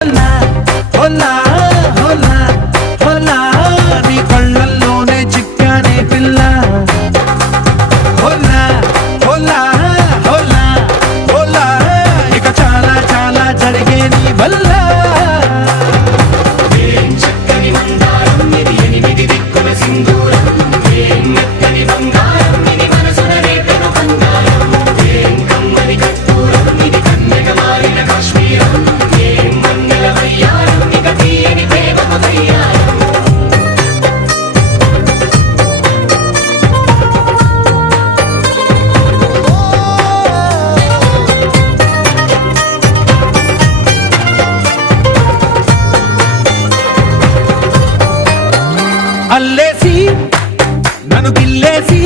హోలా హోలా హోలా నీ కళ్ళల్లోనే చిక్కానే పిల్ల హోలా హోలా హోలా హోలా ఇక చాలా చాలా జరిగే నీ వల్ల ఏం చక్కని మందారం ఇది 8 దిక్కుల సింధూరం ఏం మెత్తని బంగారం ఇది మనసున రేపెను బంగారం ఏం కమ్మని కర్పూరం ఇది కన్నెగ మారిన కాశ్మీరం ఏం మంగళ వయ్యారం ఇక తీయని ప్రేమకు తయ్యారం అల్లేసి నన్ను గిల్లేసి